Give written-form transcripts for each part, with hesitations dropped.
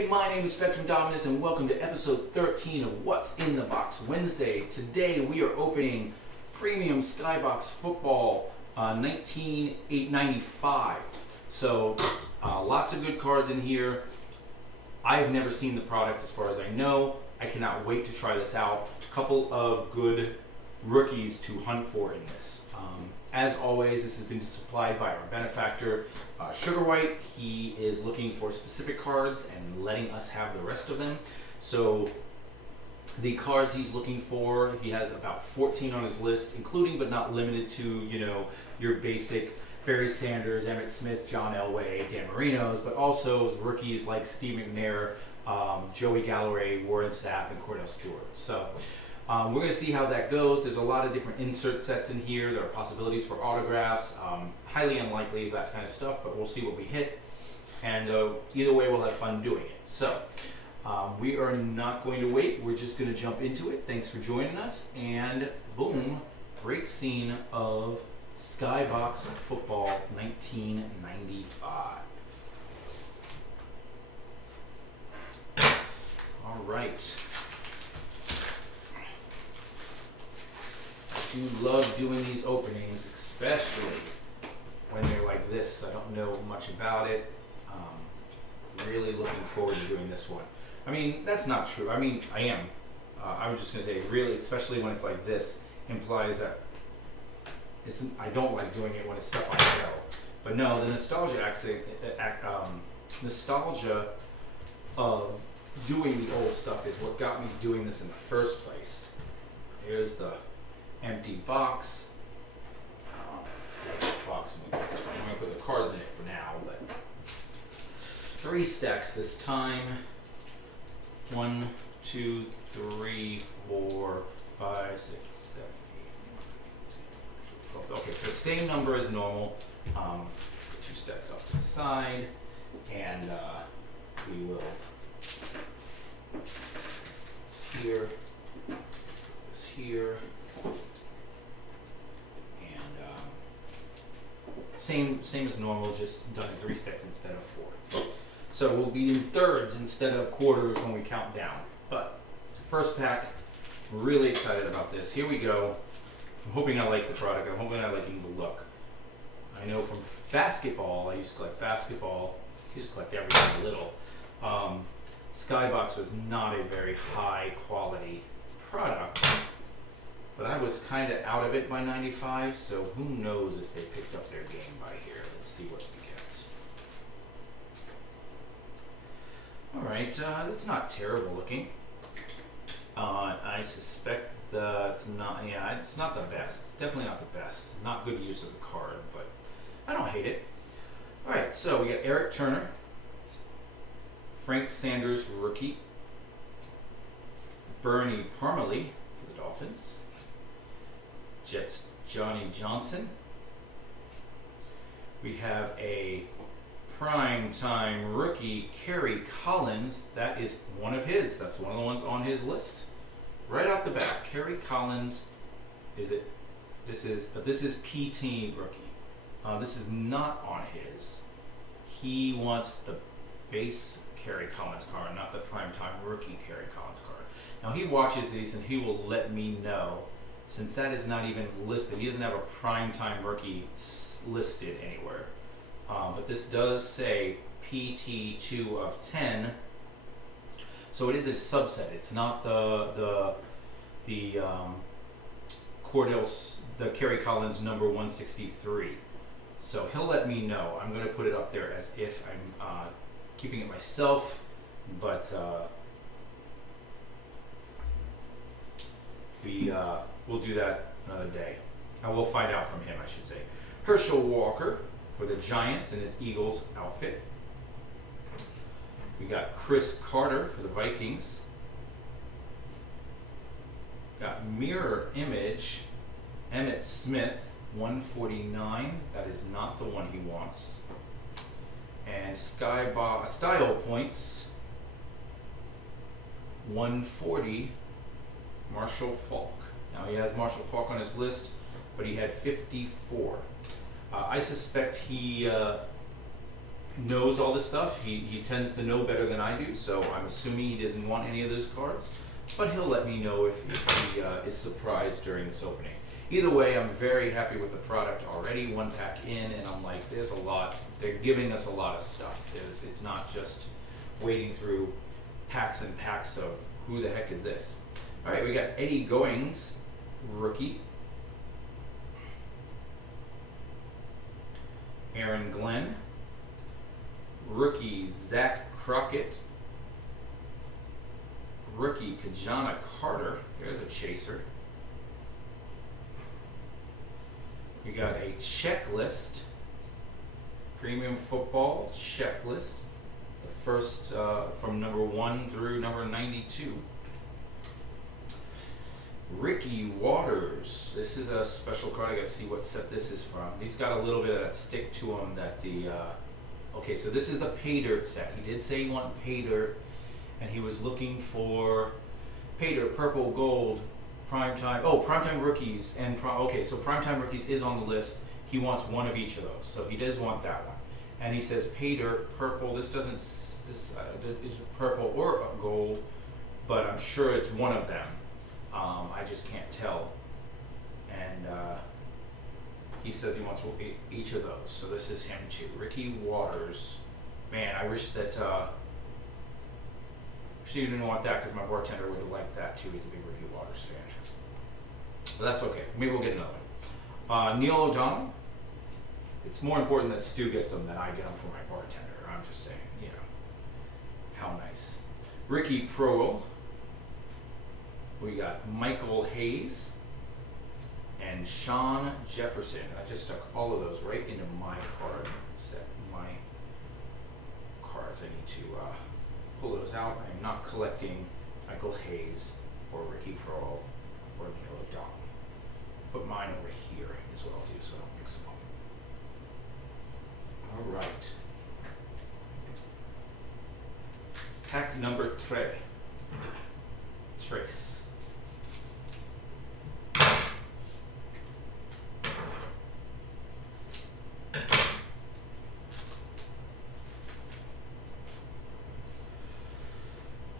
Hey, my name is Spectrum Dominance and welcome to episode 13 of What's in the Box Wednesday. Today we are opening Premium Skybox Football 1995. So lots of good cards in here. I have never seen the product as far as I know. I cannot wait to try this out. A couple of good rookies to hunt for in this. As always, this has been supplied by our benefactor, Sugar White. He is looking for specific cards and letting us have the rest of them. So the cards he's looking for, he has about 14 on his list, including but not limited to, your basic Barry Sanders, Emmett Smith, John Elway, Dan Marino's, but also rookies like Steve McNair, Joey Galloway, Warren Sapp, and Cordell Stewart. So we're going to see how that goes. There's a lot of different insert sets in here. There are possibilities for autographs. Highly unlikely, that kind of stuff, but we'll see what we hit. And either way, we'll have fun doing it. So we are not going to wait. We're just going to jump into it. Thanks for joining us. And boom, break scene of Skybox Football 1995. All right. I do love doing these openings, especially when they're like this. I don't know much about it. Really looking forward to doing this one. I mean, that's not true. I mean, I am. I was just going to say, really, especially when it's like this, implies that I don't like doing it when it's stuff I know. But no, the nostalgia nostalgia of doing the old stuff is what got me doing this in the first place. Here's the empty box. I'm going to put the cards in it for now, but 3 stacks this time. 1, 2, 3, 4, 5, 6, 7, 8, 9, 10, 11, 12. Okay, so same number as normal. 2 stacks off to the side, and we will here, this here. Same as normal, just done in 3 stacks instead of 4. So we'll be in thirds instead of quarters when we count down. But first pack, I'm really excited about this. Here we go. I'm hoping I like the product. I'm hoping I like the look. I know from basketball, I used to collect basketball. I used to collect everything a little. Skybox was not a very high quality product. But I was kind of out of it by 95, so who knows if they picked up their game by here. Let's see what we get. Alright, it's not terrible looking. I suspect that it's not the best. It's definitely not the best. Not good use of the card, but I don't hate it. Alright, so we got Eric Turner, Frank Sanders, rookie, Bernie Parmalee for the Dolphins, Jets Johnny Johnson. We have a prime time rookie, Kerry Collins. That is one of his. That's one of the ones on his list. Right off the bat, Kerry Collins. This is PT rookie. This is not on his. He wants the base Kerry Collins card, not the prime time rookie Kerry Collins card. Now he watches these and he will let me know. Since that is not even listed, he doesn't have a primetime rookie listed anywhere. But this does say PT 2 of 10, so it is a subset. It's not the Kerry Collins number 163. So he'll let me know. I'm going to put it up there as if I'm keeping it myself, but we'll do that another day. I will find out from him, I should say. Herschel Walker for the Giants in his Eagles outfit. We got Chris Carter for the Vikings. Got mirror image, Emmett Smith, 149. That is not the one he wants. And Skybox style points, 140, Marshall Faulk. Now he has Marshall Faulk on his list, but he had 54. I suspect he knows all this stuff. He tends to know better than I do, so I'm assuming he doesn't want any of those cards. But he'll let me know if he is surprised during this opening. Either way, I'm very happy with the product already. One pack in, and I'm like, there's a lot. They're giving us a lot of stuff. It's not just wading through packs and packs of who the heck is this. All right, we got Eddie Goings, rookie. Aaron Glenn. Rookie Zach Crockett. Rookie Kajana Carter. There's a chaser. We got a checklist. Premium football checklist. The first from number 1 through number 92. Ricky Waters. This is a special card. I gotta see what set this is from. He's got a little bit of that stick to him that the okay, so this is the pay dirt set. He did say he wanted pay dirt, and he was looking for pay dirt, purple, gold, primetime. Oh, primetime rookies and okay, so primetime rookies is on the list. He wants one of each of those, so he does want that one. And he says pay dirt, purple. This doesn't is purple or gold, but I'm sure it's one of them. I just can't tell. And he says he wants each of those. So this is him too. Ricky Waters. Man, I wish that she didn't want that because my bartender would have liked that too. He's a big Ricky Waters fan. But that's okay. Maybe we'll get another one. Neil O'Donnell. It's more important that Stu gets them than I get them for my bartender. I'm just saying, you know. How nice. Ricky Progel. We got Michael Hayes and Sean Jefferson. I just stuck all of those right into my card set. My cards. I need to pull those out. I am not collecting Michael Hayes or Ricky Progel or Neil O'Donnell. Put mine over here is what I'll do so I don't mix them up. All right. Pack number 3. Trace.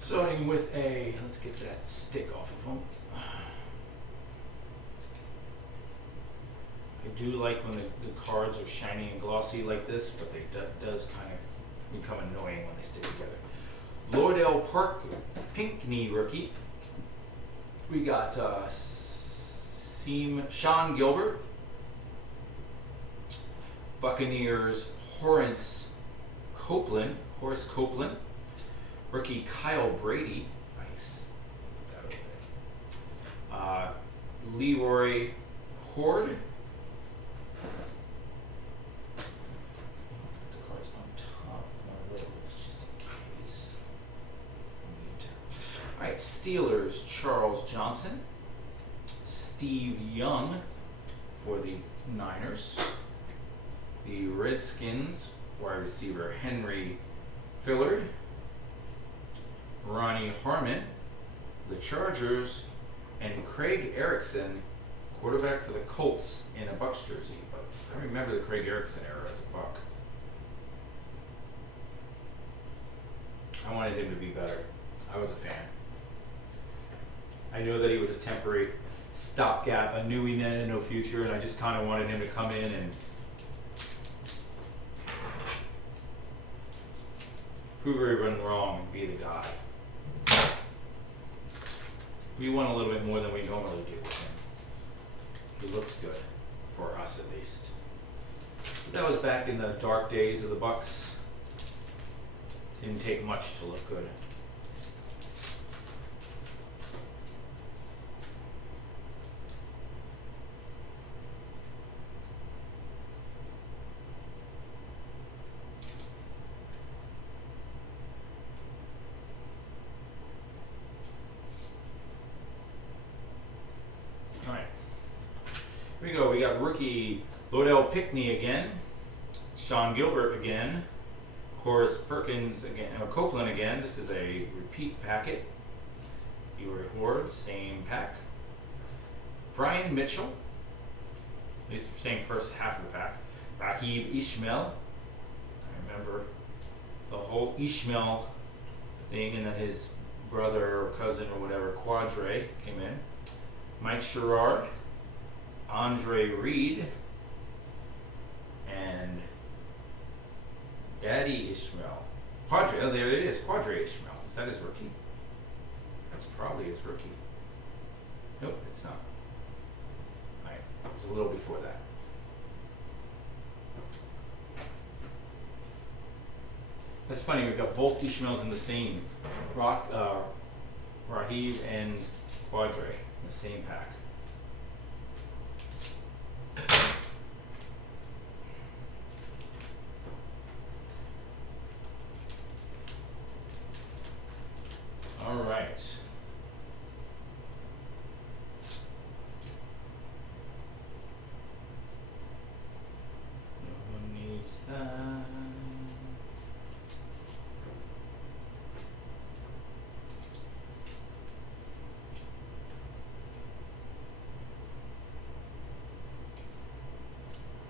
Starting with a, let's get that stick off of him. I do like when the cards are shiny and glossy like this, but they does kind of become annoying when they stick together. Lordell Park Pinkney rookie. We got Sean Gilbert. Buccaneers Horace Copeland. Rookie Kyle Brady. Nice. Put that over there. Leroy Horde. The cards on top. One of those just in case. Alright, Steelers Charles Johnson. Steve Young for the Niners. The Redskins wide receiver Henry Fillard. Ronnie Harmon, the Chargers, and Craig Erickson, quarterback for the Colts in a Bucs jersey. But I remember the Craig Erickson era as a Buck. I wanted him to be better. I was a fan. I know that he was a temporary stopgap. I knew he had no future, and I just kind of wanted him to come in and prove everyone wrong and be the guy. We won a little bit more than we normally do with him. He looked good, for us at least. But that was back in the dark days of the Bucs. Didn't take much to look good. Here we go. We got rookie Lordell Pinkney again, Sean Gilbert again, Horace Perkins again, Copeland again. This is a repeat packet. Leroy Horde, same pack. Brian Mitchell, at least saying first half of the pack. Raheem Ishmael. I remember the whole Ishmael thing, and then his brother or cousin or whatever, Quadre, came in. Mike Sherrard, Andre Reed, and Daddy Ishmael. Quadre, oh, there it is. Quadre Ishmael. Is that his rookie? That's probably his rookie. Nope, it's not. Alright, it was a little before that. That's funny, we've got both Ishmaels in the same. Raheem and Quadre in the same pack. All right. No one needs that.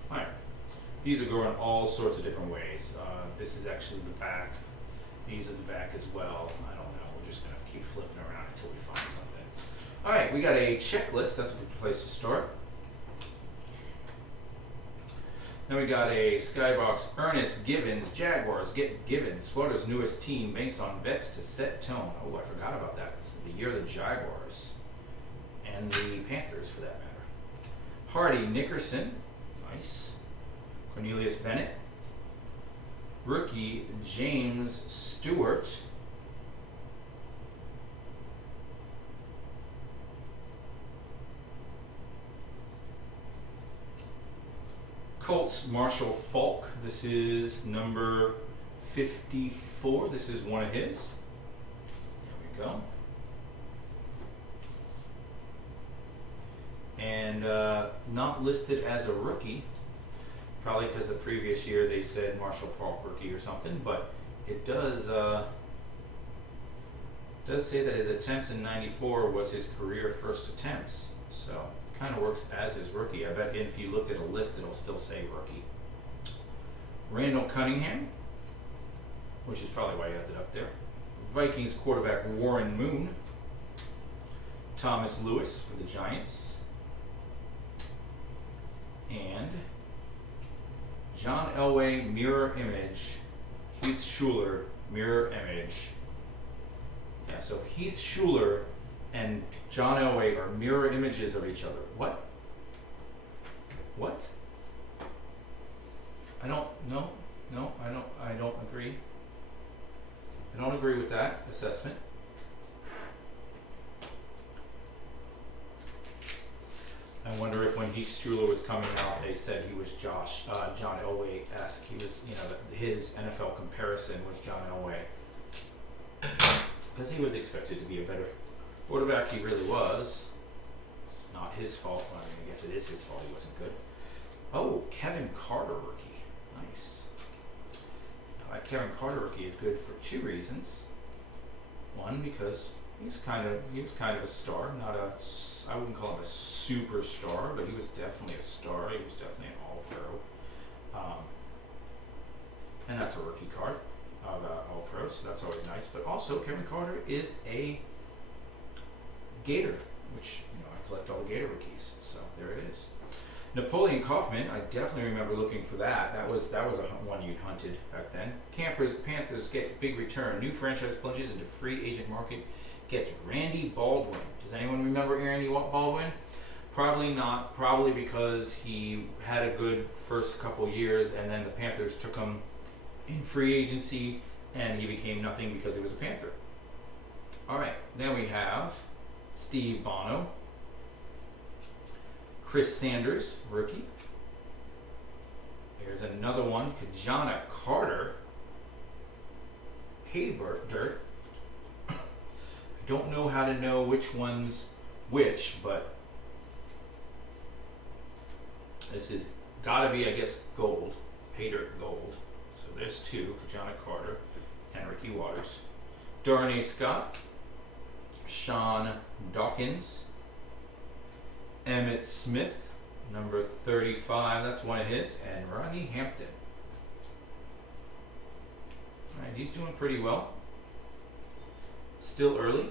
All right. These are going all sorts of different ways. This is actually the back. These are the back as well. I don't know. We're just going to keep flipping around until we find something. All right, we got a checklist. That's a good place to start. Then we got a Skybox. Ernest Givens, Jaguars. Get Givens, Florida's newest team, banks on vets to set tone. Oh, I forgot about that. This is the year of the Jaguars. And the Panthers, for that matter. Hardy Nickerson. Nice. Cornelius Bennett. Rookie James Stewart. Colts Marshall Falk. This is number 54. This is one of his. There we go. And not listed as a rookie. Probably because the previous year they said Marshall Falk rookie or something, but it does say that his attempts in '94 was his career first attempts, so kind of works as his rookie. I bet if you looked at a list, it'll still say rookie. Randall Cunningham, which is probably why he has it up there. Vikings quarterback Warren Moon. Thomas Lewis for the Giants. And John Elway, mirror image. Heath Schuler, mirror image. Yeah, so Heath Schuler and John Elway are mirror images of each other. What? What? I don't agree. I don't agree with that assessment. I wonder if when Heath Schuler was coming out, they said he was John Elway-esque. He was, his NFL comparison was John Elway. Because he was expected to be a better quarterback. He really was. It's not his fault. Well, I guess it is his fault he wasn't good. Oh, Kevin Carter rookie. Nice. Now, that Kevin Carter rookie is good for two reasons. One, because he was kind of a star, I wouldn't call him a superstar, but he was definitely a star. He was definitely an all-pro. And that's a rookie card of all-pro, so that's always nice. But also, Kevin Carter is a Gator, which, I collect all the Gator rookies, so there it is. Napoleon Kaufman, I definitely remember looking for that. That was a one you'd hunted back then. Panthers get big return. New franchise plunges into free agent market. Gets Randy Baldwin. Does anyone remember Randy Baldwin? Probably not. Probably because he had a good first couple years, and then the Panthers took him in free agency, and he became nothing because he was a Panther. All right. Then we have Steve Bono. Chris Sanders, rookie. There's another one. Kajana Carter. Dirt. I don't know how to know which one's which, but this is gotta be, I guess, gold. Paydirt gold. So there's two, Kajana Carter and Ricky Waters. Darnay Scott, Sean Dawkins, Emmett Smith, number 35, that's one of his, and Rodney Hampton. Alright, he's doing pretty well. Still early.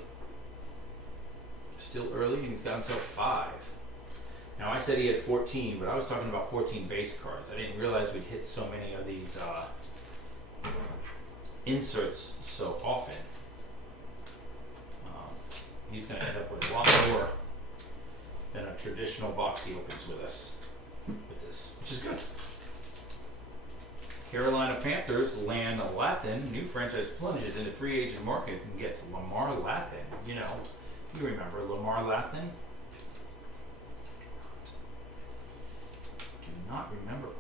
Still early, and he's got himself 5. Now I said he had 14, but I was talking about 14 base cards. I didn't realize we'd hit so many of these inserts so often. He's going to end up with a lot more than a traditional box he opens with us with this, which is good. Carolina Panthers land Lathan. New franchise plunges into free agent market and gets Lamar Lathan. You know, you remember Lamar Lathan? Do not remember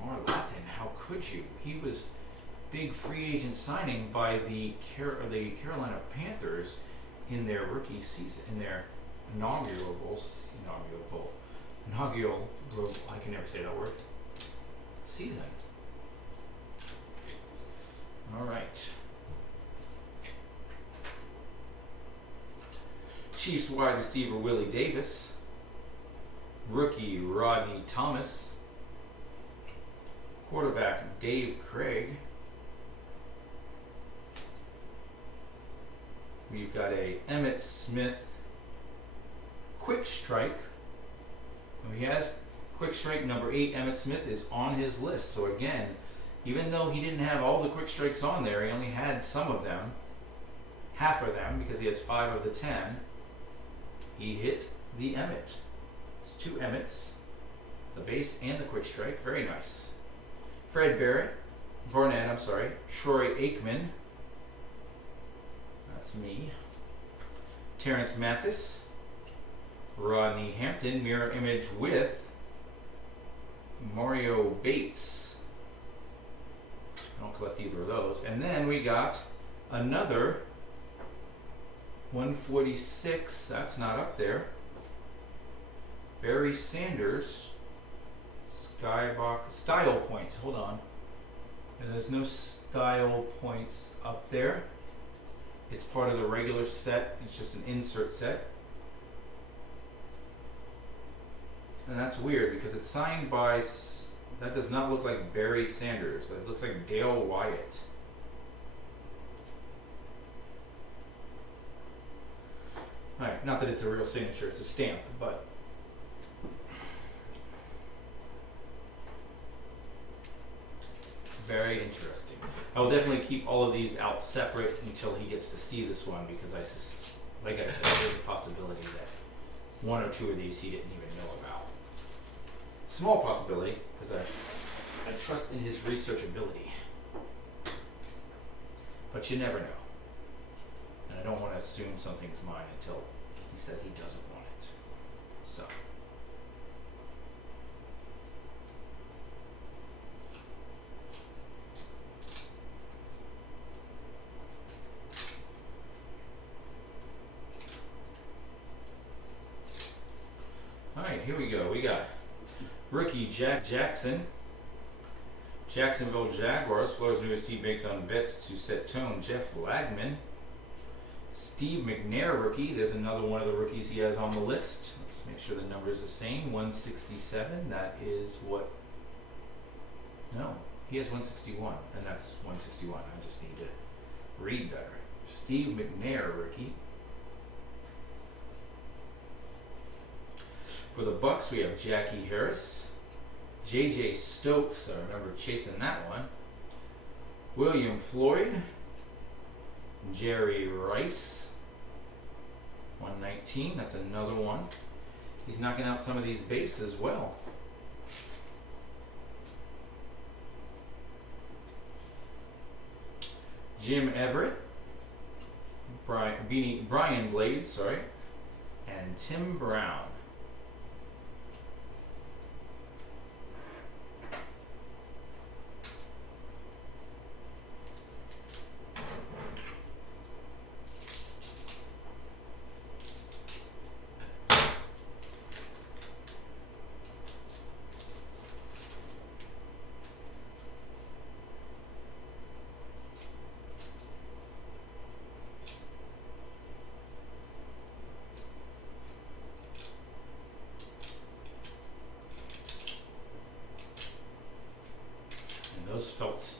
Lamar Lathan. How could you? He was big free agent signing by the Carolina Panthers in their rookie season, in their inaugural, I can never say that word, season. All right. Chiefs wide receiver Willie Davis. Rookie Rodney Thomas. Quarterback Dave Craig. We've got a Emmett Smith quick strike. He has quick strike number 8. Emmett Smith is on his list. So again, even though he didn't have all the quick strikes on there, he only had some of them, half of them, because he has 5 of the 10. He hit the Emmett. It's 2 Emmets, the base and the quick strike. Very nice. Troy Aikman. That's me. Terrence Mathis. Rodney Hampton, mirror image with Mario Bates. I don't collect either of those. And then we got another 146. That's not up there. Barry Sanders. Skybox. Style points. Hold on. And there's no style points up there. It's part of the regular set. It's just an insert set. And that's weird because it's signed by, that does not look like Barry Sanders. It looks like Dale Wyatt. Alright, not that it's a real signature, it's a stamp, but very interesting. I will definitely keep all of these out separate until he gets to see this one because like I said, there's a possibility that 1 or 2 of these he didn't even know about. Small possibility, because I trust in his research ability. But you never know. And I don't want to assume something's mine until he says he doesn't want it. So. Alright, here we go. We got rookie Jack Jackson. Jacksonville Jaguars. Florida's newest team makes on vets to set tone. Jeff Lagman. Steve McNair rookie. There's another one of the rookies he has on the list. Let's make sure the number is the same. 167. That is what... No, he has 161. And that's 161. I just need to read better. Steve McNair rookie. For the Bucks, we have Jackie Harris, J.J. Stokes, I remember chasing that one, William Floyd, Jerry Rice, 119, that's another one. He's knocking out some of these bases as well. Jim Everett, Brian Blades, and Tim Brown.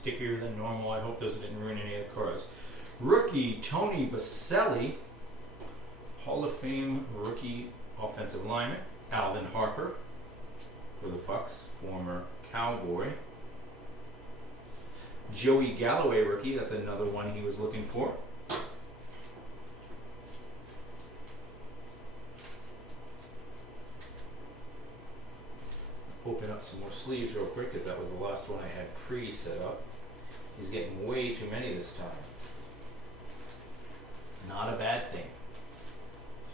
stickier than normal. I hope those didn't ruin any of the cards. Rookie Tony Baselli, Hall of Fame rookie offensive lineman. Alvin Harper for the Bucks, former Cowboy. Joey Galloway rookie, that's another one he was looking for. Open up some more sleeves real quick because that was the last one I had pre-set up. He's getting way too many this time. Not a bad thing.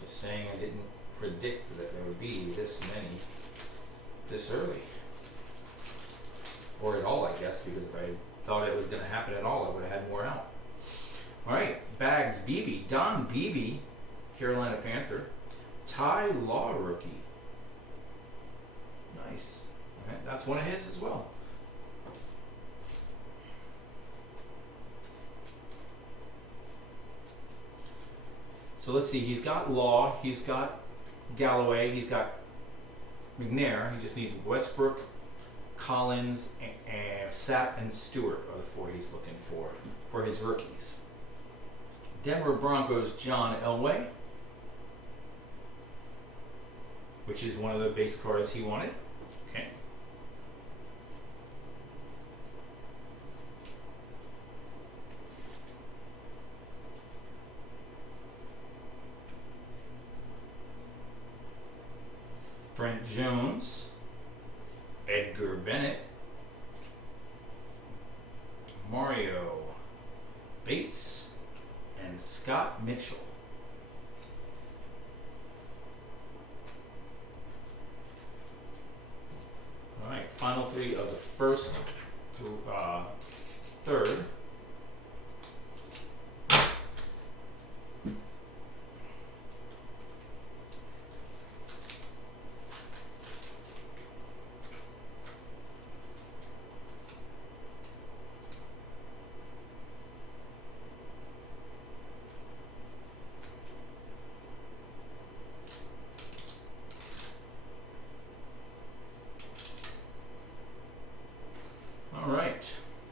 Just saying I didn't predict that there would be this many this early. Or at all, I guess, because if I thought it was going to happen at all, I would have had more out. Alright, Bags Beebe. Don Beebe, Carolina Panther. Ty Law rookie. Nice. Alright, that's one of his as well. So let's see, he's got Law, he's got Galloway, he's got McNair. He just needs Westbrook, Collins, and Sapp and Stewart are the four he's looking for his rookies. Denver Broncos John Elway, which is one of the base cards he wanted. Okay. Brent Jones, Edgar Bennett, Mario Bates, and Scott Mitchell. All right, final three of the first through third.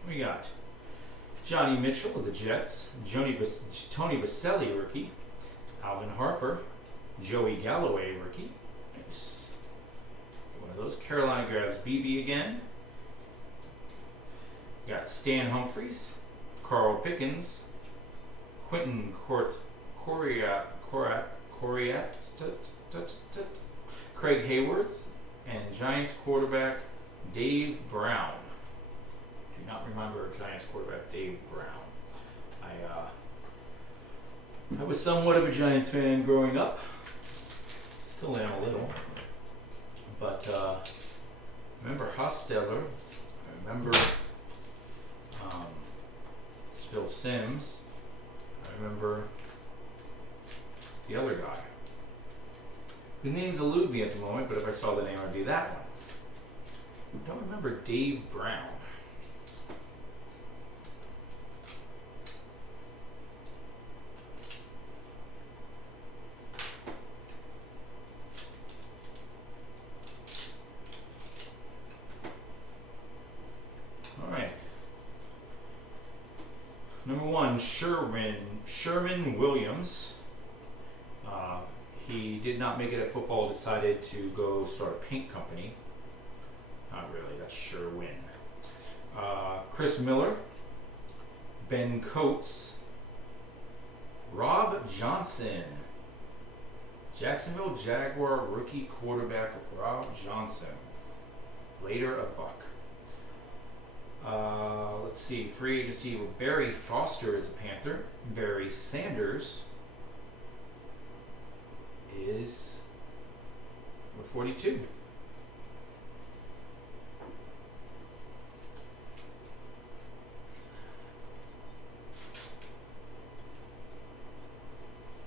We got Johnny Mitchell of the Jets, Tony Baselli rookie, Alvin Harper, Joey Galloway rookie. Nice. One of those. Carolina grabs BB again. We got Stan Humphries, Carl Pickens, Quentin Coriat, Craig Haywards, and Giants quarterback Dave Brown. Not remember Giants quarterback Dave Brown. I was somewhat of a Giants fan growing up. Still am a little. But I remember Hostetler. I remember Phil Simms. I remember the other guy. Whose names elude me at the moment, but if I saw the name, I'd be that one. I don't remember Dave Brown. Number one, Sherman Williams. He did not make it at football, decided to go start a paint company. Not really, that's Sherwin. Chris Miller, Ben Coates, Rob Johnson, Jacksonville Jaguar rookie quarterback Rob Johnson, later a Buck. Let's see, free agency with Barry Foster is a Panther. Barry Sanders is number 42.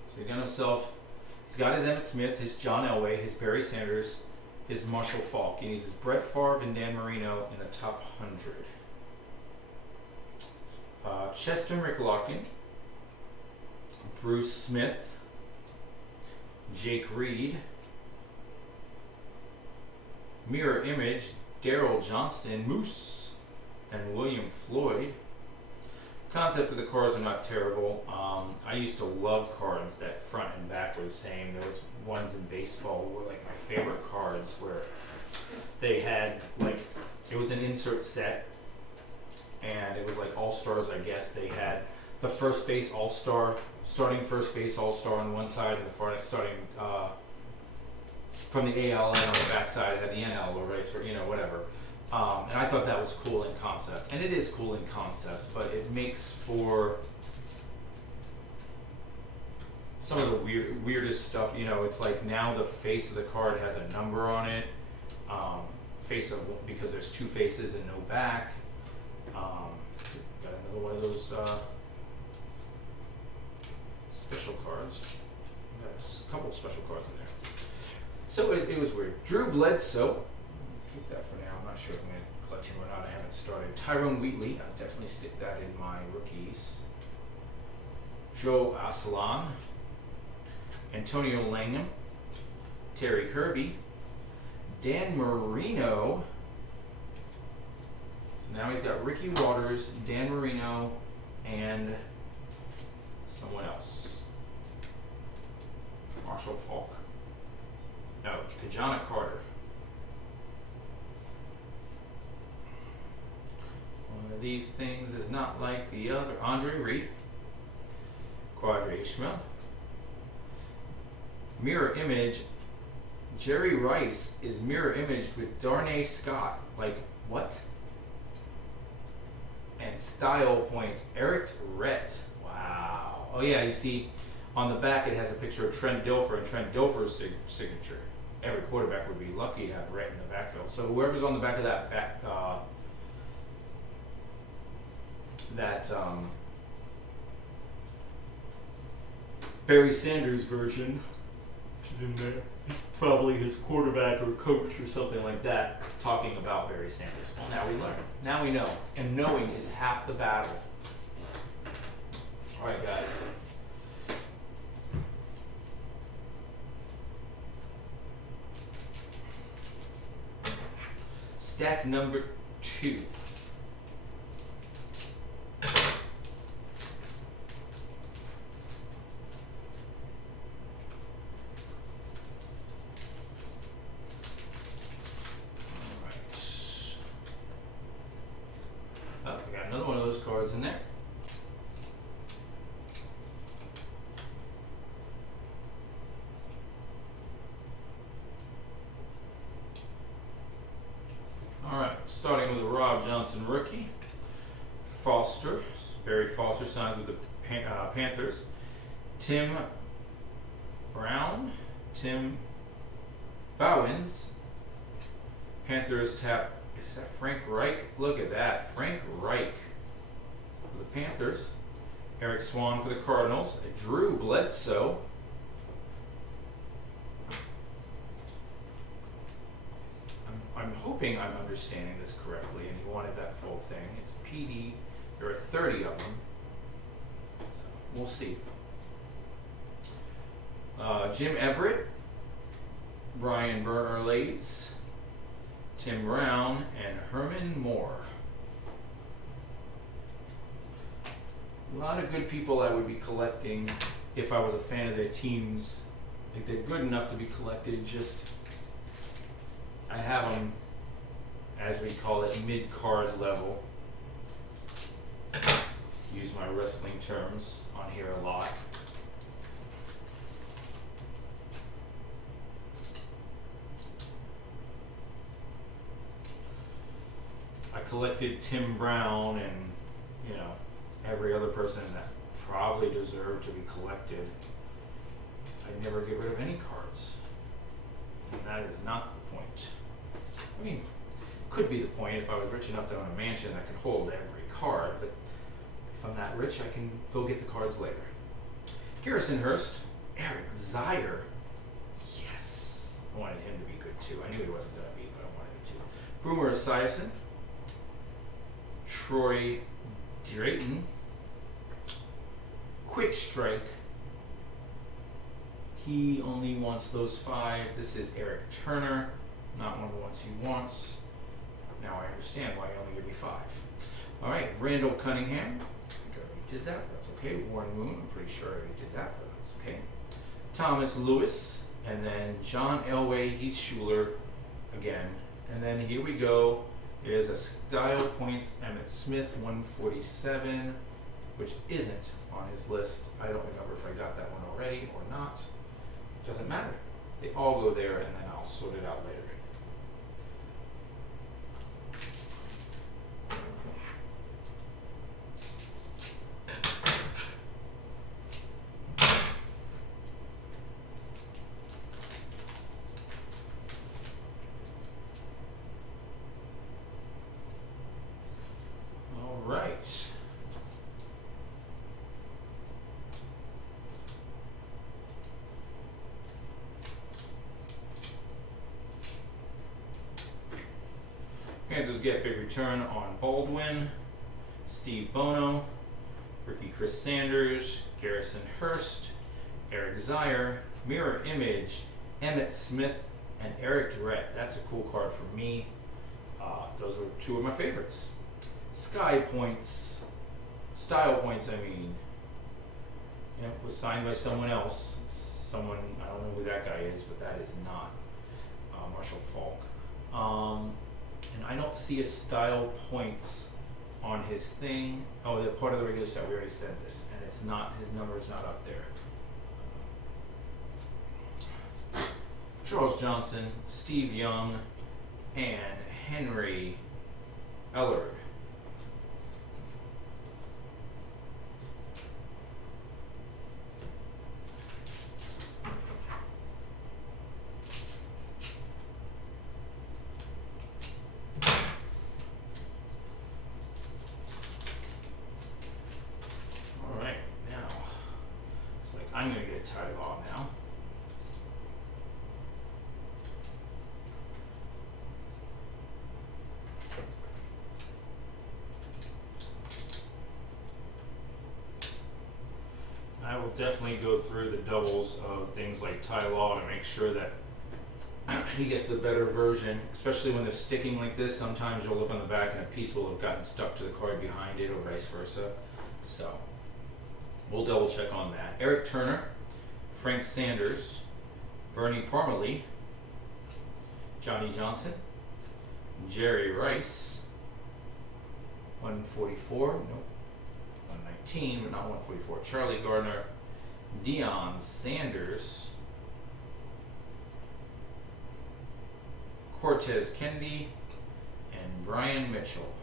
So he got himself, he's got his Emmett Smith, his John Elway, his Barry Sanders, his Marshall Faulk. He needs his Brett Favre and Dan Marino in the top 100. Chester McLaughlin, Bruce Smith, Jake Reed, Mirror Image, Daryl Johnston, Moose, and William Floyd. Concept of the cards are not terrible. I used to love cards that front and back were the same. There was ones in baseball were like my favorite cards where they had like, it was an insert set and it was like all-stars, I guess. They had the first base all-star, starting first base all-star on one side and the front starting from the AL, and on the back side it had the NL or race or whatever. And I thought that was cool in concept, and it is cool in concept, but it makes for some of the weirdest stuff. It's like now the face of the card has a number on it, because there's two faces and no back. Got another one of those special cards. Got a couple special cards in there. So it was weird. Drew Bledsoe. Keep that for now. I'm not sure if I'm going to collect him or not. I haven't started. Tyrone Wheatley. I'll definitely stick that in my rookies. Joe Aslan. Antonio Langham. Terry Kirby. Dan Marino. So now he's got Ricky Waters, Dan Marino, and someone else. Marshall Falk. No, Kajana Carter. One of these things is not like the other. Andre Reed. Quadri Ishmael. Mirror image. Jerry Rice is mirror imaged with Darnay Scott. Like, what? And style points. Eric Rhett. Wow. Oh yeah, you see on the back it has a picture of Trent Dilfer and Trent Dilfer's signature. Every quarterback would be lucky to have Rhett in the backfield. So whoever's on the back of that Barry Sanders version, which is in there, probably his quarterback or coach or something like that, talking about Barry Sanders. Well, now we learn. Now we know. And knowing is half the battle. All right, guys. Stack number 2. Cards in there. Alright, starting with a Rob Johnson rookie. Foster, Barry Foster signs with the Panthers. Tim Bowens. Panthers tap, is that Frank Reich? Look at that, Frank Reich. The Panthers. Eric Swan for the Cardinals. Drew Bledsoe. I'm hoping I'm understanding this correctly, and he wanted that full thing. It's PD. There are 30 of them. So we'll see. Jim Everett. Brian Berlades. Tim Brown. And Herman Moore. A lot of good people I would be collecting if I was a fan of their teams. Like, they're good enough to be collected, just I have them, as we call it, mid-card level. Use my wrestling terms on here a lot. I collected Tim Brown and, every other person that probably deserved to be collected. I'd never get rid of any cards. And that is not the point. I mean, could be the point if I was rich enough to own a mansion that could hold every card, but if I'm not rich, I can go get the cards later. Garrison Hurst, Eric Zier. Yes. I wanted him to be good too. I knew he wasn't going to be, but I wanted him to. Boomer Esiason. Troy Drayton. Quick Strike. He only wants those 5. This is Eric Turner, not one of the ones he wants. Now I understand why he only gave me 5. All right, Randall Cunningham. I think I already did that. That's okay. Warren Moon. I'm pretty sure I already did that, but that's okay. Thomas Lewis, and then John Elway, Heath Schuler again. And then here we go. Is a Style Points Emmett Smith 147, which isn't on his list. I don't remember if I got that one already or not. Doesn't matter. They all go there, and then I'll sort it out later. Right. Panthers get big return on Baldwin, Steve Bono, rookie Chris Sanders, Garrison Hurst, Eric Zier, Mirror Image, Emmett Smith, and Eric Durrett. That's a cool card for me. Those were two of my favorites. Style Points, I mean, was signed by someone else. Someone, I don't know who that guy is, but that is not Marshall Falk. And I don't see a Style Points on his thing. Oh, they're part of the regular set. We already said this, and it's not, his number is not up there. Charles Johnson, Steve Young, and Henry Ellard. I'm going to get a tie law now. I will definitely go through the doubles of things like tie law to make sure that he gets the better version, especially when they're sticking like this. Sometimes you'll look on the back and a piece will have gotten stuck to the card behind it or vice versa. So we'll double check on that. Eric Turner, Frank Sanders, Bernie Parmalee, Johnny Johnson, Jerry Rice, 144, nope, 119, but not 144, Charlie Gardner, Deion Sanders, Cortez Kennedy, and Brian Mitchell.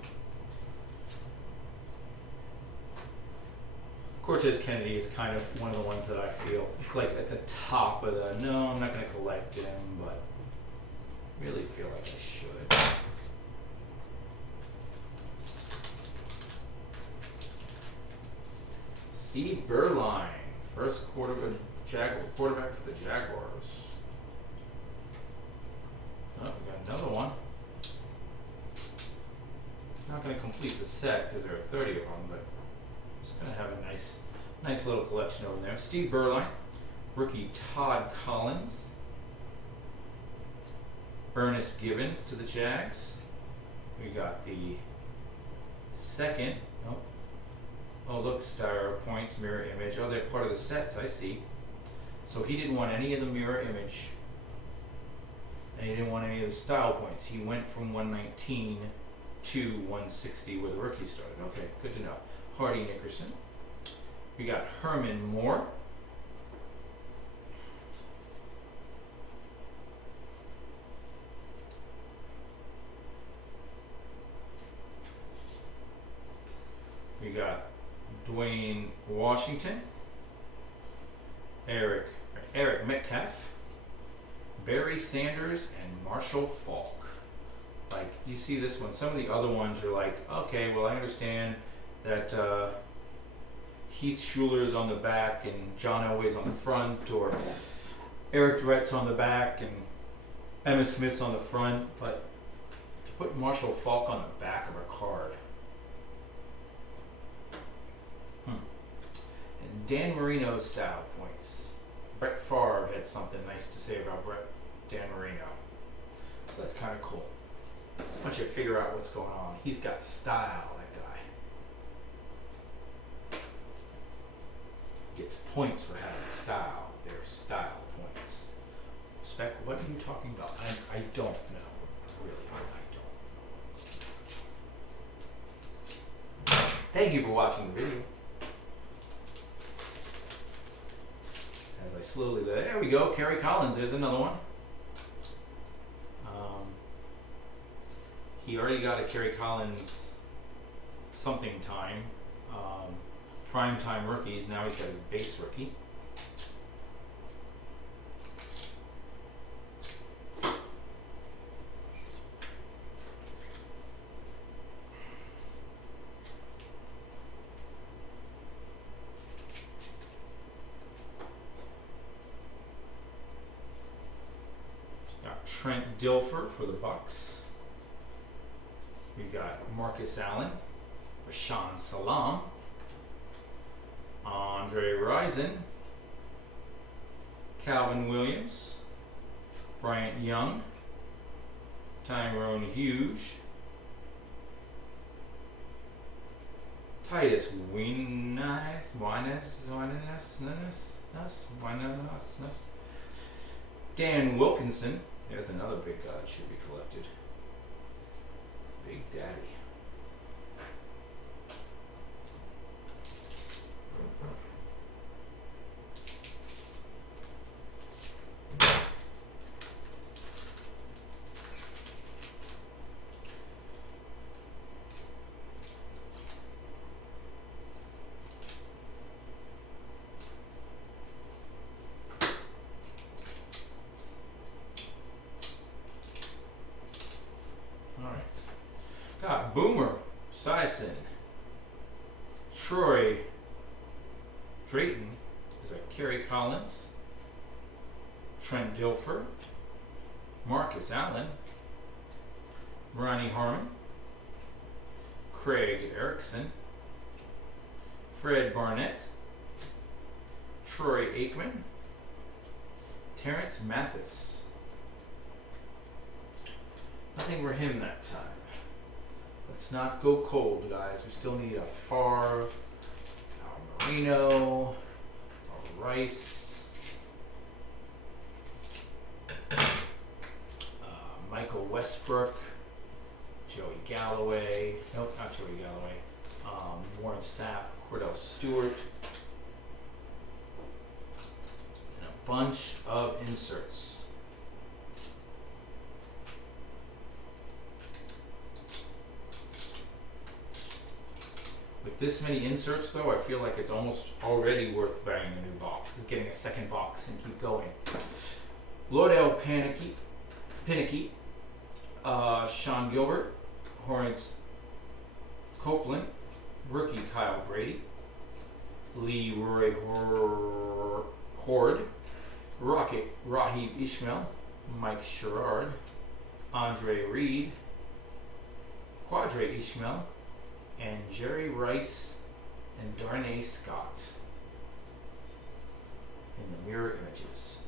Cortez Kennedy is kind of one of the ones that I feel, it's like at the top of the, no, I'm not going to collect him, but really feel like I should. Steve Berline, first quarterback for the Jaguars. Oh, we got another one. Not going to complete the set because there are 30 of them, but it's going to have a nice little collection over there. Steve Berline, rookie Todd Collins, Ernest Givens to the Jags. We got the second. Oh look, Star Points, Mirror Image. Oh, they're part of the sets, I see. So he didn't want any of the Mirror Image, and he didn't want any of the Style Points. He went from 119 to 160 where the rookie started. Okay, good to know. Hardy Nickerson. We got Herman Moore. We got Dwayne Washington, Eric Metcalf, Barry Sanders, and Marshall Falk. Like, you see this one. Some of the other ones you're like, okay, well, I understand that Heath Schuler's on the back and John Elway's on the front, or Eric Durrett's on the back and Emmett Smith's on the front, but to put Marshall Falk on the back of a card. And Dan Marino Style Points. Brett Favre had something nice to say about Dan Marino. So that's kind of cool. Once you figure out what's going on, he's got style, that guy. gets points for having style. They're style points. Spec, what are you talking about? I don't know. Really, I don't. Thank you for watching the video. As I slowly, there we go, Kerry Collins, there's another one. He already got a Kerry Collins something time, prime time rookies, now he's got his base rookie. Trent Dilfer for the Bucks. We got Marcus Allen, Rashawn Salam, Andre Rison, Calvin Williams, Bryant Young, Tyrone Hughes, Titus Winas, Dan Wilkinson. There's another big guy that should be collected. Big Daddy. Got Boomer Sison, Troy Drayton is a Kerry Collins, Trent Dilfer, Marcus Allen, Ronnie Harmon, Craig Erickson, Fred Barnett, Troy Aikman, Terrence Mathis. Nothing for him that time. Let's not go cold, guys. We still need a Favre, a Marino, a Rice, Michael Westbrook, Joey Galloway. Nope, not Joey Galloway. Warren Sapp, Cordell Stewart, and a bunch of inserts. With this many inserts, though, I feel like it's almost already worth buying a new box, getting a second box and keep going. Lordell Pinicky, Sean Gilbert, Horace Copeland, rookie Kyle Brady, Leroy Horde, Rocket Raheem Ishmael, Mike Sherrard, Andre Reed, Quadre Ishmael, and Jerry Rice and Darnay Scott in the mirror images.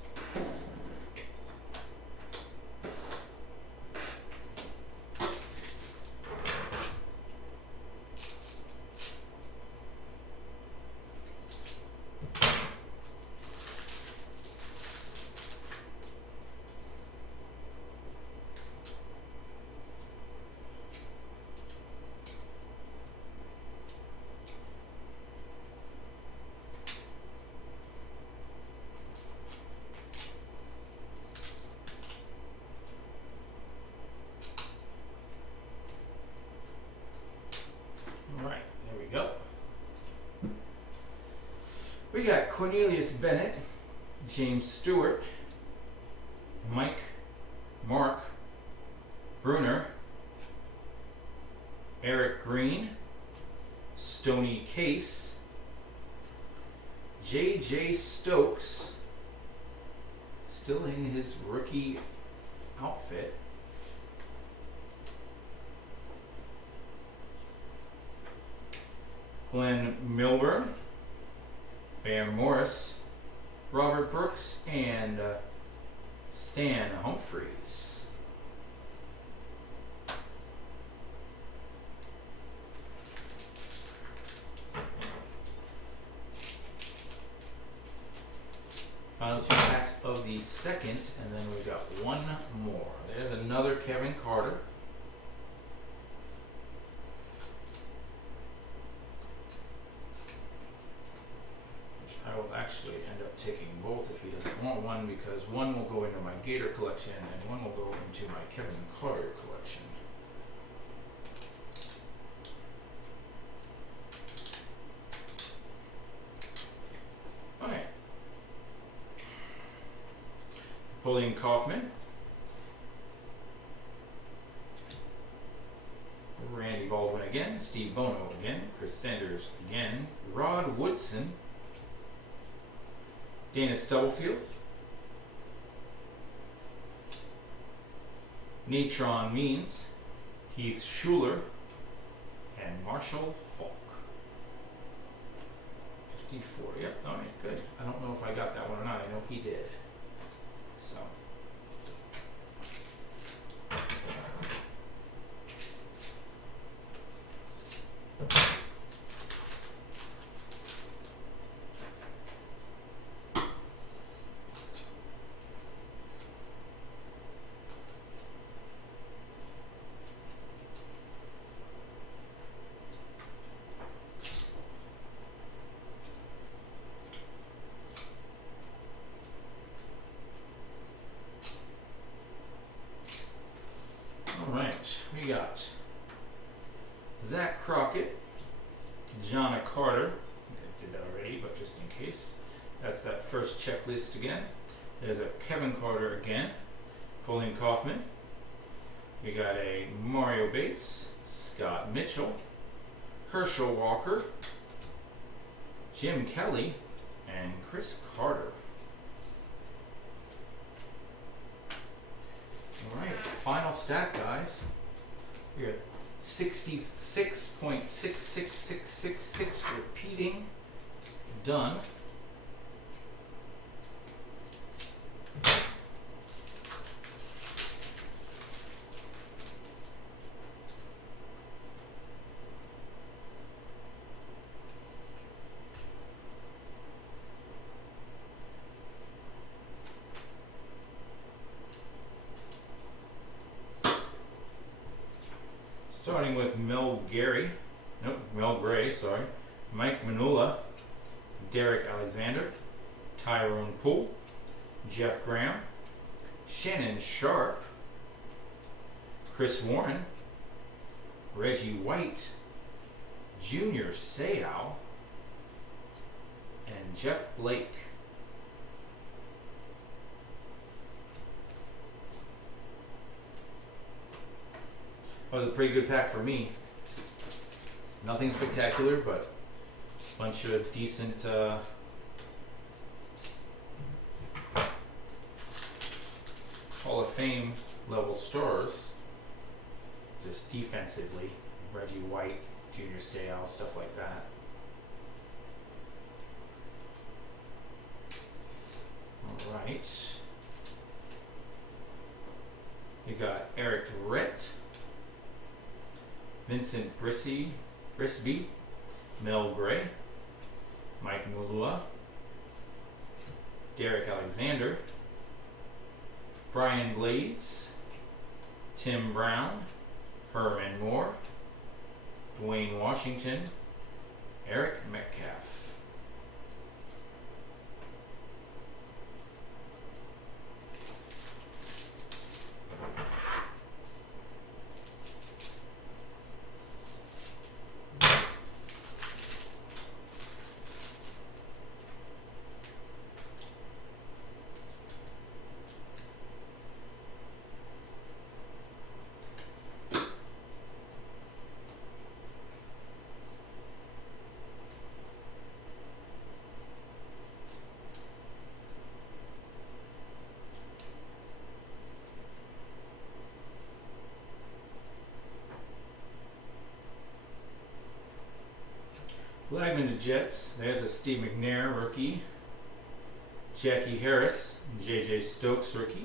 We got Cornelius Bennett, James Stewart, Mark Bruner, Eric Green, Stoney Case, J.J. Stokes, still in his rookie outfit. Glenn Milburn, Bam Morris, Robert Brooks, and Stan Humphries. Final 2 packs of the second, and then we've got one more. There's another Kevin Carter. Which I will actually end up taking both if he doesn't want one, because one will go into my Gator collection and one will go into my Kevin Carter collection. Okay. Napoleon Kaufman. Randy Baldwin again. Steve Bono again. Chris Sanders again. Rod Woodson. Dana Stubblefield. Natron Means. Heath Schuler. And Marshall Falk. 54. Yep. Alright, good. I don't know if I got that one or not. I know he did. So. Alright, we got Zach Crockett, Jonna Carter. I think I did that already, but just in case. That's that first checklist again. There's a Kevin Carter again. Napoleon Kaufman. We got a Mario Bates, Scott Mitchell, Herschel Walker, Jim Kelly, and Chris Carter. Alright, final stack, guys. We're at 66.66666 repeating. Done. Starting with Mel Gray, Mike Manula, Derek Alexander, Tyrone Poole, Jeff Graham, Shannon Sharp, Chris Warren, Reggie White, Junior Seau, and Jeff Blake. That was a pretty good pack for me. Nothing spectacular, but a bunch of decent Hall of Fame level stars. Just defensively, Reggie White, Junior Seau, stuff like that. All right. We got Eric Rett, Vincent Brisby, Mel Gray, Mike Mulua, Derek Alexander, Brian Blades, Tim Brown, Herman Moore, Dwayne Washington, Eric Metcalf. Flagman to Jets. There's a Steve McNair rookie. Jackie Harris, J.J. Stokes rookie.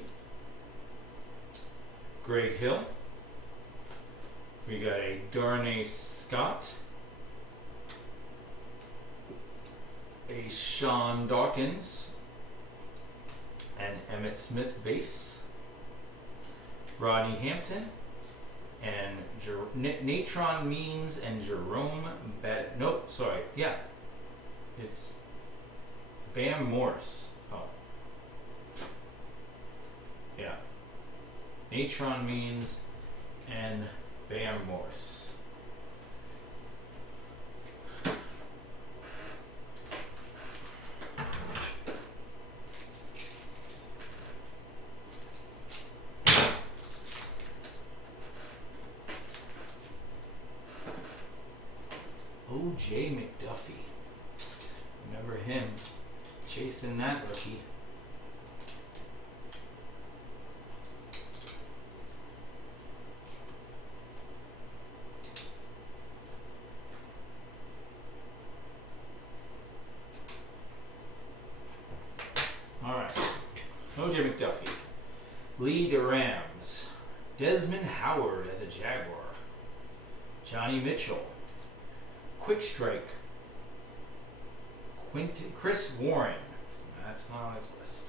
Greg Hill. We got a Darnay Scott. A Sean Dawkins. and Emmett Smith base. Rodney Hampton and Natron Means and Jerome nope, sorry, yeah. It's Bam Morse. Oh. Yeah. Natron Means and Bam Morse. O.J. McDuffie. Remember him chasing that rookie. Alright. O.J. McDuffie. Lee DeRams. Desmond Howard as a Jaguar. Johnny Mitchell. Quick Strike. Chris Warren. That's not on his list.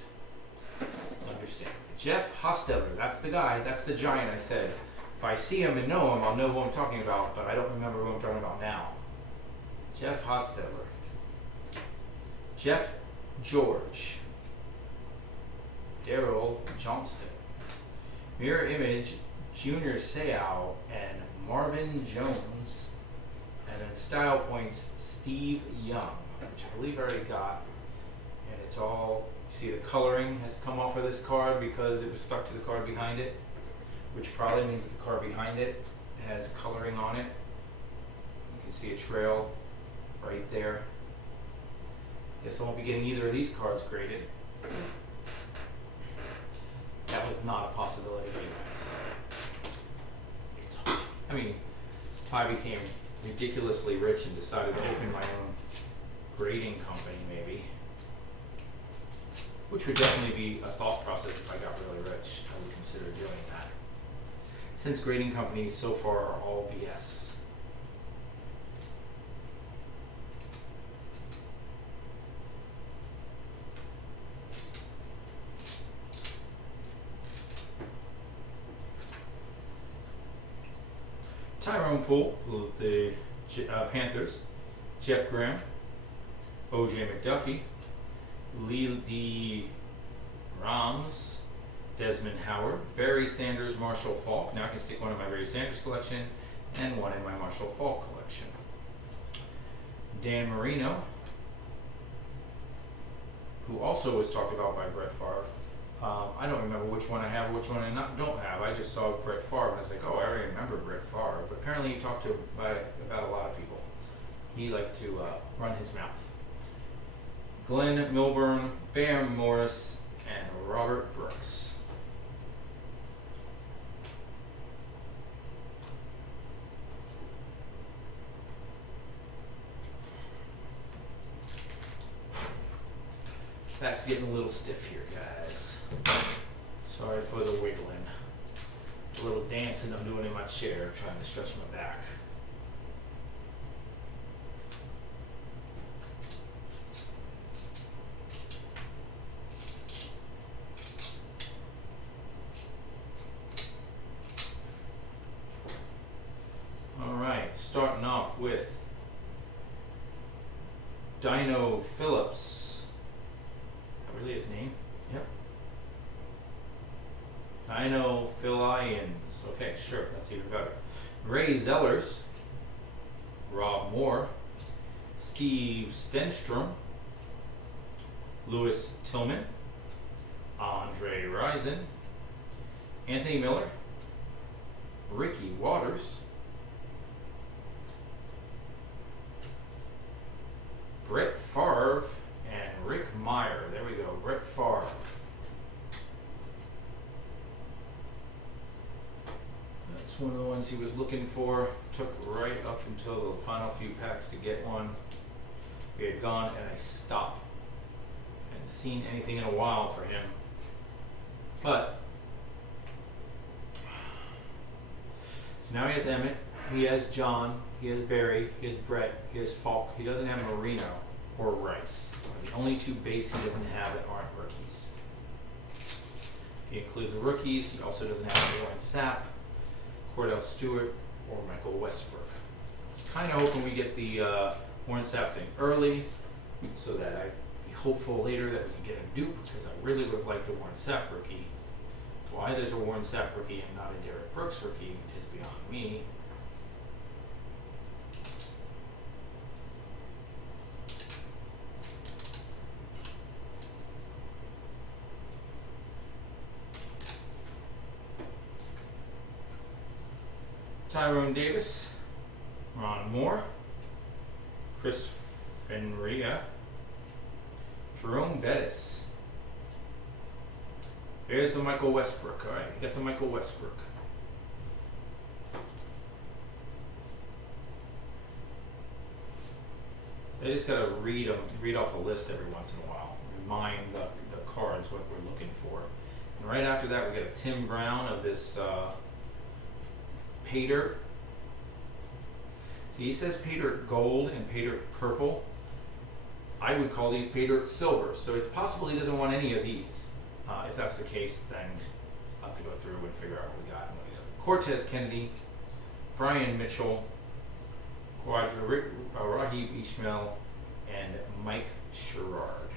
Understand. Jeff Hostetter. That's the guy. That's the giant I said. If I see him and know him, I'll know who I'm talking about, but I don't remember who I'm talking about now. Jeff Hostetter. Jeff George. Daryl Johnston. Mirror Image, Junior Seau, and Marvin Jones. And then Style Points, Steve Young, which I believe I already got. And it's all, you see the coloring has come off of this card because it was stuck to the card behind it, which probably means that the card behind it has coloring on it. You can see a trail right there. Guess I won't be getting either of these cards graded. That was not a possibility anyways. It's hard. I mean, if I became ridiculously rich and decided to open my own grading company, maybe, which would definitely be a thought process if I got really rich. I would consider doing that. Since grading companies so far are all BS. Tyrone Poole with the Panthers, Jeff Graham, O.J. McDuffie, Lee D. Rams, Desmond Howard, Barry Sanders, Marshall Faulk. Now I can stick one in my Barry Sanders collection and one in my Marshall Faulk collection. Dan Marino, who also was talked about by Brett Favre. I don't remember which one I have or which one I don't have. I just saw Brett Favre and I was like, oh, I already remember Brett Favre. But apparently he talked about a lot of people. He liked to run his mouth. Glenn Milburn, Bam Morris, and Robert Brooks. That's getting a little stiff here, guys. Sorry for the wiggling. A little dancing I'm doing in my chair, trying to stretch my back. Alright, starting off with Dino Phillips. Really his name? Yep. Dino Philians. Okay, sure, that's even better. Ray Zellers, Rob Moore, Steve Stenstrom, Louis Tillman, Andre Rison, Anthony Miller, Ricky Waters, Brett Favre, and Rick Meyer. There we go, Brett Favre. That's one of the ones he was looking for. Took right up until the final few packs to get one. We had gone and I stopped. Hadn't seen anything in a while for him. But, so now he has Emmett, he has John, he has Barry, he has Brett, he has Falk. He doesn't have Marino or Rice. The only two base he doesn't have that aren't rookies. He includes the rookies. He also doesn't have Warren Sapp, Cordell Stewart, or Michael Westbrook. Kind of hoping we get the Warren Sapp thing early so that I be hopeful later that we can get a dupe, because I really would have liked the Warren Sapp rookie. Why there's a Warren Sapp rookie and not a Derek Brooks rookie is beyond me. Tyrone Davis, Ron Moore, Chris Fenria, Jerome Bettis. There's the Michael Westbrook. All right, we got the Michael Westbrook. I just gotta read off the list every once in a while. Remind the cards what we're looking for. And right after that, we got a Tim Brown of this pay dirt. See, he says pay dirt gold and pay dirt purple. I would call these pay dirt silver. So it's possible he doesn't want any of these. If that's the case, then I'll have to go through and figure out what we got. Cortez Kennedy, Brian Mitchell, Rahib Ishmael, and Mike Sherrard.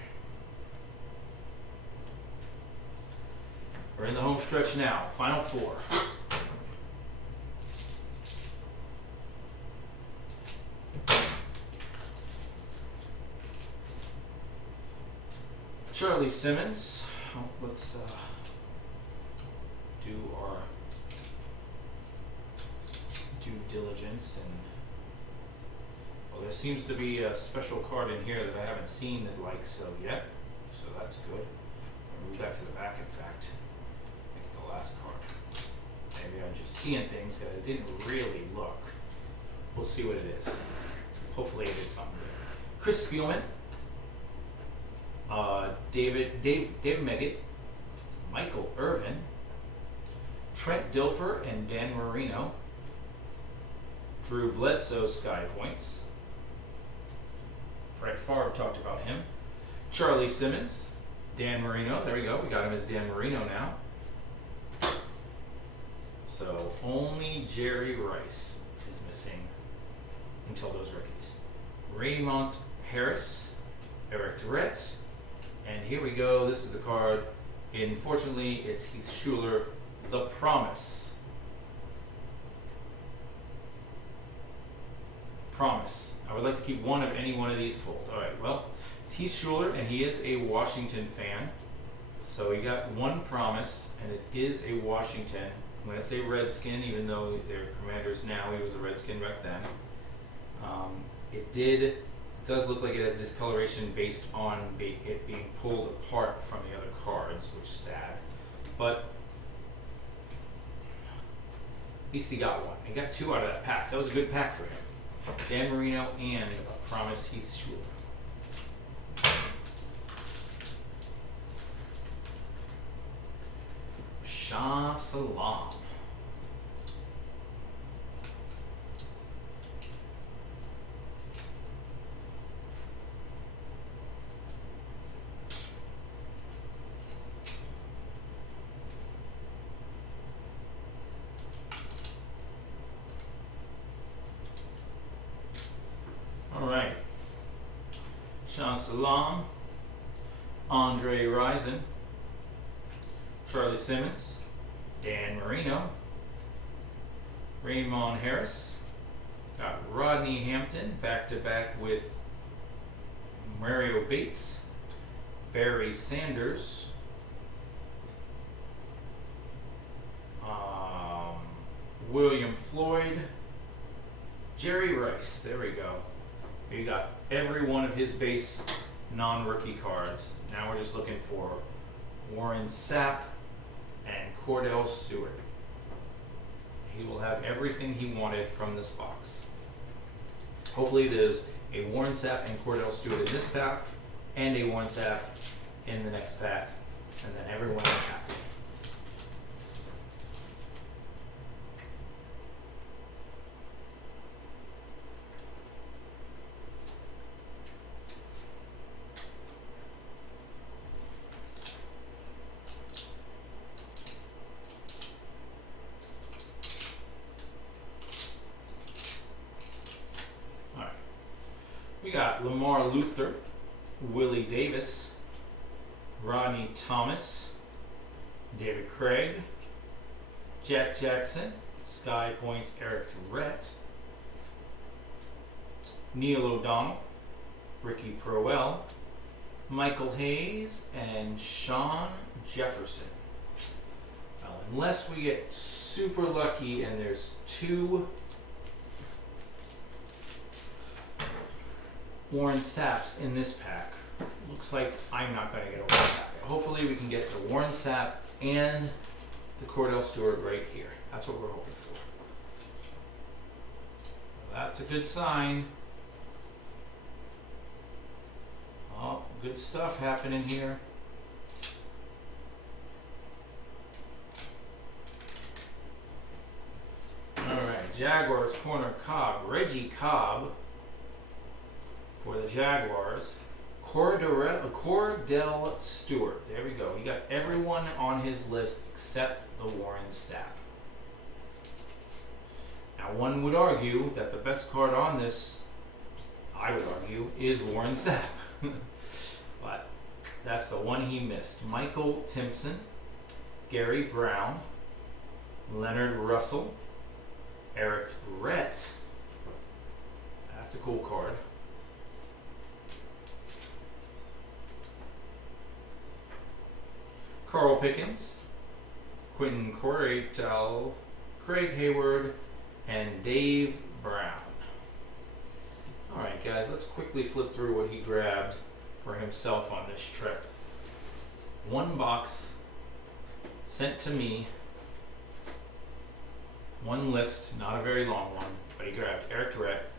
We're in the home stretch now. Final four. Charlie Simmons. Let's do our due diligence, and well, there seems to be a special card in here that I haven't seen the likes of yet, so that's good. I'll move that to the back, in fact. Make it the last card. Maybe I'm just seeing things because I didn't really look. We'll see what it is. Hopefully it is something good. Chris Spielman, David Meggett, Michael Irvin, Trent Dilfer and Dan Marino, Drew Bledsoe Sky Points, Brett Favre talked about him, Charlie Simmons, Dan Marino, there we go, we got him as Dan Marino now. So only Jerry Rice is missing until those rookies. Raymond Harris, Eric Durrett, and here we go, this is the card. Unfortunately, it's Heath Schuler, The Promise. Promise. I would like to keep one of any one of these pulled. All right, well, it's Heath Schuler, and he is a Washington fan. So he got one Promise, and it is a Washington. I'm going to say Redskin, even though they're Commanders now. He was a Redskin back then. It does look like it has discoloration based on it being pulled apart from the other cards, which is sad. But at least he got one. He got two out of that pack. That was a good pack for him. Dan Marino and a Promise Heath Schuler. Shah Salam. Shah Salam, Andre Rison, Charlie Simmons, Dan Marino, Raymond Harris, got Rodney Hampton back to back with Mario Bates, Barry Sanders, William Floyd, Jerry Rice. There we go. We got every one of his base non-rookie cards. Now we're just looking for Warren Sapp and Cordell Stewart. He will have everything he wanted from this box. Hopefully there's a Warren Sapp and Cordell Stewart in this pack, and a Warren Sapp in the next pack, and then everyone is happy. got Lamar Luther, Willie Davis, Rodney Thomas, David Craig, Jack Jackson, Sky Points Eric Rhett, Neil O'Donnell, Ricky Proel, Michael Hayes, and Sean Jefferson. Now, unless we get super lucky and there's 2 Warren Sapps in this pack, looks like I'm not going to get a Warren Sapp. Hopefully we can get the Warren Sapp and the Cordell Stewart right here. That's what we're hoping for. That's a good sign. Oh, good stuff happening here. Alright, Jaguars corner Cobb. Reggie Cobb for the Jaguars. Cordell Stewart. There we go. He got everyone on his list except the Warren Sapp. Now, one would argue that the best card on this, I would argue, is Warren Sapp. But that's the one he missed. Michael Timpson, Gary Brown, Leonard Russell, Eric Rhett. That's a cool card. Carl Pickens, Quentin Corretal, Craig Hayward, and Dave Brown. Alright guys, let's quickly flip through what he grabbed for himself on this trip. 1 box sent to me, 1 list, not a very long one, but he grabbed Eric Rhett,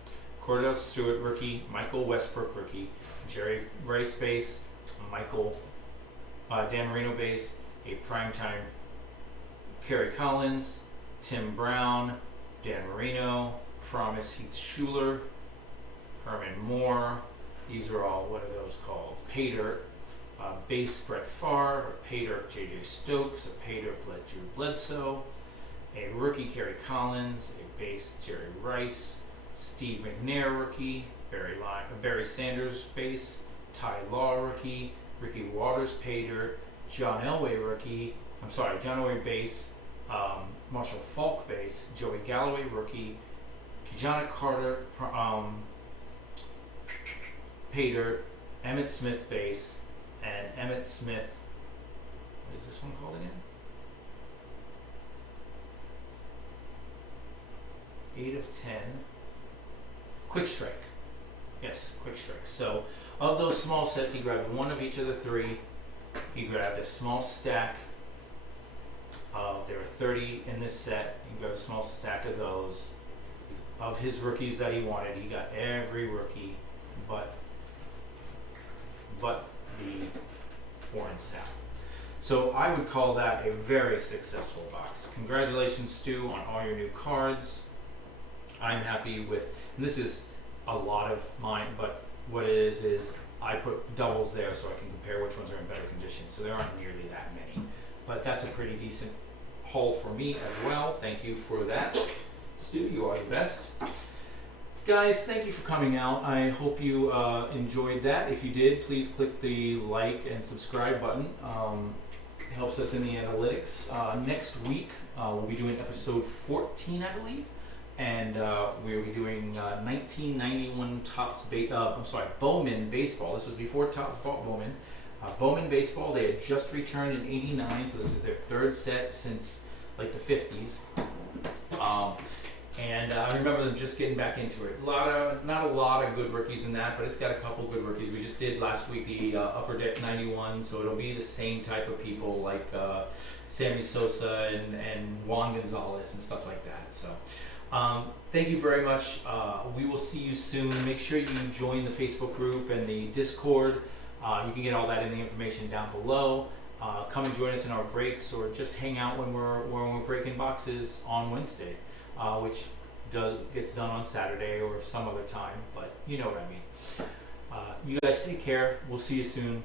Cordell Stewart rookie, Michael Westbrook rookie, Jerry Rice base, Dan Marino base, a primetime Kerry Collins, Tim Brown, Dan Marino, Promise Heath Schuler, Herman Moore. These are all, what are those called? Pay Dirt. Base Brett Favre, a Pay Dirt JJ Stokes, a Pay Dirt Drew Bledsoe, a rookie Kerry Collins, a base Jerry Rice, Steve McNair rookie, Barry Sanders base, Ty Law rookie, Ricky Waters Pay Dirt, John Elway base, Marshall Falk base, Joey Galloway rookie, Kijana Carter Pay Dirt, Emmett Smith base, and Emmett Smith, what is this one called again? 8 of 10. Quick Strike. Yes, Quick Strike. So, of those small sets, he grabbed 1 of each of the 3. He grabbed a small stack of, there were 30 in this set. He grabbed a small stack of those. Of his rookies that he wanted, he got every rookie but the Warren Sapp. So I would call that a very successful box. Congratulations, Stu, on all your new cards. I'm happy with, and this is a lot of mine, but what it is I put doubles there so I can compare which ones are in better condition. So there aren't nearly that many, but that's a pretty decent haul for me as well. Thank you for that, Stu. You are the best. Guys, thank you for coming out. I hope you enjoyed that. If you did, please click the like and subscribe button. It helps us in the analytics. Next week, we'll be doing episode 14, I believe. And we'll be doing 1991 Bowman Baseball. This was before Topps bought Bowman. Bowman Baseball, they had just returned in '89, so this is their 3rd set since like the 50s. And I remember them just getting back into it. Not a lot of good rookies in that, but it's got a couple good rookies. We just did last week the Upper Deck 91, so it'll be the same type of people like Sammy Sosa and Juan Gonzalez and stuff like that. So thank you very much. We will see you soon. Make sure you join the Facebook group and the Discord. You can get all that in the information down below. Come and join us in our breaks, or just hang out when we're breaking boxes on Wednesday, which gets done on Saturday or some other time, but you know what I mean. You guys take care. We'll see you soon.